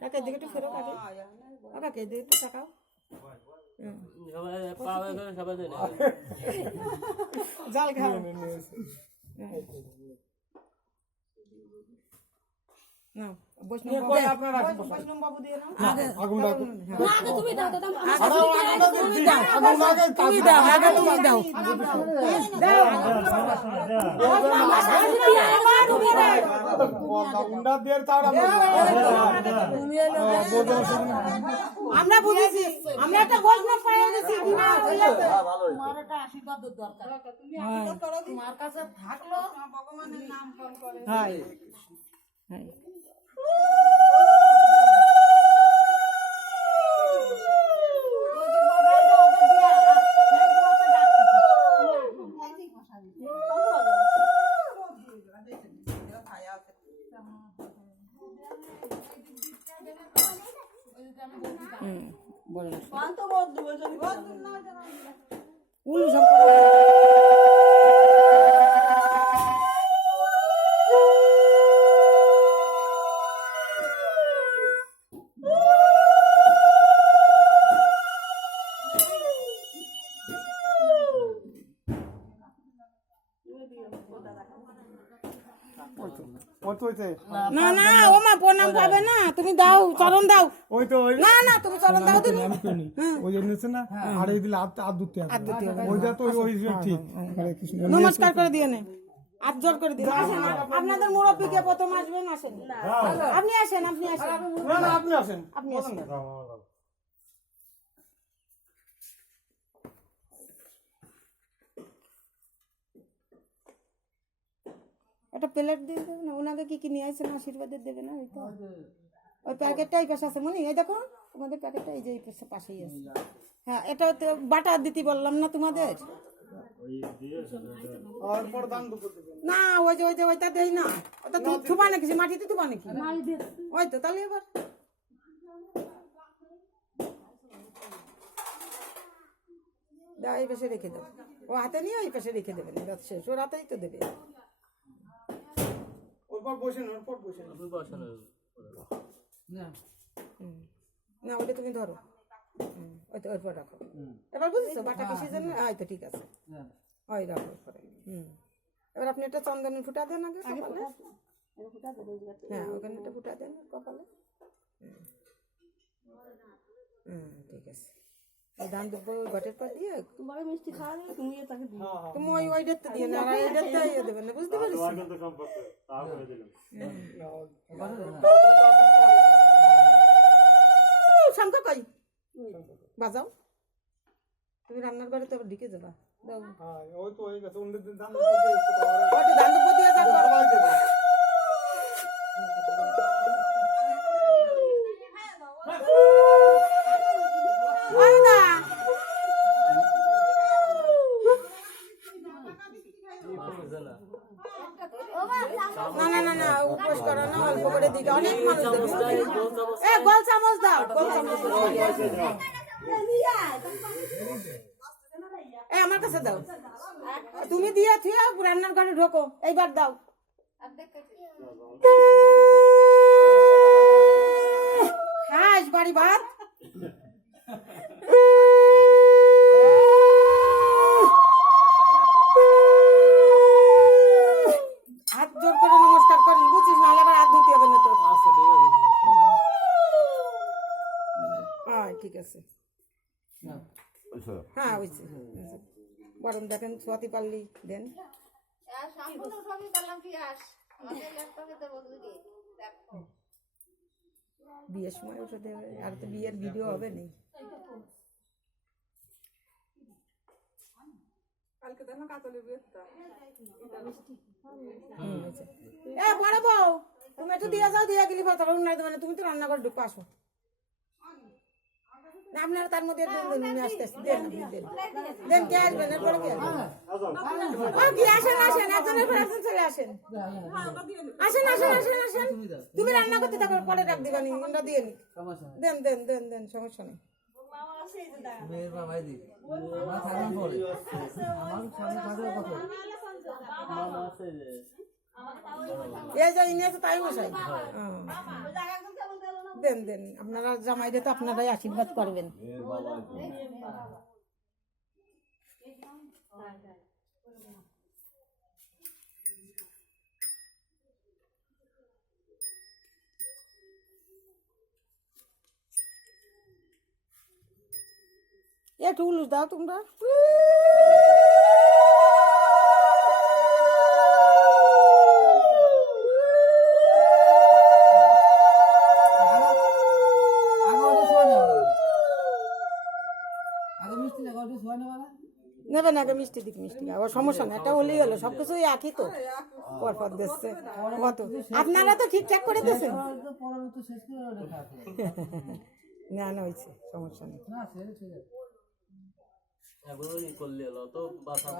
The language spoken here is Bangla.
কাকে দিকে একটু ফেরো কাকে কাকে দিকে একটু তাকাও জাল খাও না বৈষ্ণব বাবু দিয়ে নাও আগুন লাগো না আগে তুমি দাও দাও তুমি দাও আগে তুমি দাও আমরা বুঝেছি আমরা একটা বৈষ্ণব পাইয়ে গেছি তোমারটা আশীর্বাদ দরকার তুমি আশীর্বাদ করো তোমার কাছে থাকলো ভগবানের নাম কর করে হ্যাঁ হ্যাঁ না না ও মা প্রণাম পাবে না তুমি দাও চরণ দাও ওই তো না না তুমি চরণ দাও তুমি ওই জন্যছে না আর এই দিলে হাত দুতে ওইটা তো ওই ঠিক হরে কৃষ্ণ নমস্কার করে দিও না হাত জোর করে দিও আপনাদের মুরব্বিকে প্রথম আসবেন আসেন আপনি আসেন আপনি আসেন না না আপনি আসেন আপনি আসেন একটা প্লেট দিয়ে দেবে না ওনাকে কি কি নিয়ে আসছেন আশীর্বাদের দেবে না ওই তো ওই প্যাকেটটা এই পাশে আছে মনে এই দেখো তোমাদের প্যাকেটটা এই যে এই পাশেই আছে হ্যাঁ এটা বাটা দিতে বললাম না তোমাদের না ওই যে ওইটা দেই না ওটা থুবা নাকি মাটিতে থুবা নাকি ওই তো তাহলে এবার দাও এই পাশে রেখে দাও ও হাতে নিয়ে ওই পাশে রেখে দেবেন রাত শেষ ওর হাতেই তো দেবে না ওটা তুমি ধরো ওই তো ওর পর রাখো এবার বুঝেছো বাটা কিসের জন্য এই তো ঠিক আছে ওই রাখো পরে এবার আপনি একটা চন্দনের ফুটা দেন আগে কপালে হ্যাঁ ওখানে একটা ফুটা দেন কপালে ঠিক আছে ধান দেবো ঘটের পর দিয়ে তোমাকে মিষ্টি খাওয়া দেবে তুমি তাকে তুমি ওই ডেটটা দিয়ে না এই ডেটটা ইয়ে দেবেন না বুঝতে পারছি শান্ত কই বাজাও তুমি রান্নার ঘরে তো ঢুকে যাবা দাও ওই তো হয়ে গেছে ওদের ধান দেবো দিয়ে যাবো না না না উপোস করো না অল্প করে দিকে অনেক মানুষ দেবে গোল চামচ দাও গোল চামচ আমার কাছে দাও তুমি দিয়ে থুয়া রান্নার ঘরে ঢোকো এইবার দাও খাস বাড়ি ভাত হাত জোর করে নমস্কার করিস বুঝছিস নাহলে আবার হাত ধুতে হবে না তো ঠিক আছে হ্যাঁ হয়েছে বরং দেখেন সোয়াতি পারলি দেন বিয়ের সময় ওটা দেবে আর তো বিয়ের ভিডিও হবে না বড় বউ তুমি একটু দিয়ে যাও দিয়ে গেলি তুমি তো রান্না করে ঢুকো আসো আপনারা তার মধ্যে আসতে দেন কে আসবেন এরপরে কে আসেন আসেন একজনের পর একজন চলে আসেন আসেন আসেন আসেন আসেন তুমি রান্না করতে থাকো পরে ডাক দিবানি আমরা দিয়ে নি দেন দেন দেন দেন সমস্যা নেই এই যে ইনি আছে তাই মশাই দেন দেন, আপনারা জামাইরে তো আপনারাই আশীর্বাদ করবেন। একটু উলুস দাও তোমরা। নেবেন আগে মিষ্টি দিক, মিষ্টি আবার সমস্যা না, একটা হলেই হলো, সবকিছুই একই তো, পরপর দিচ্ছে কত। আপনারা তো ঠিকঠাক করে দিচ্ছেন। না না হয়েছে, সমস্যা নেই। করলে হলো তো বাসা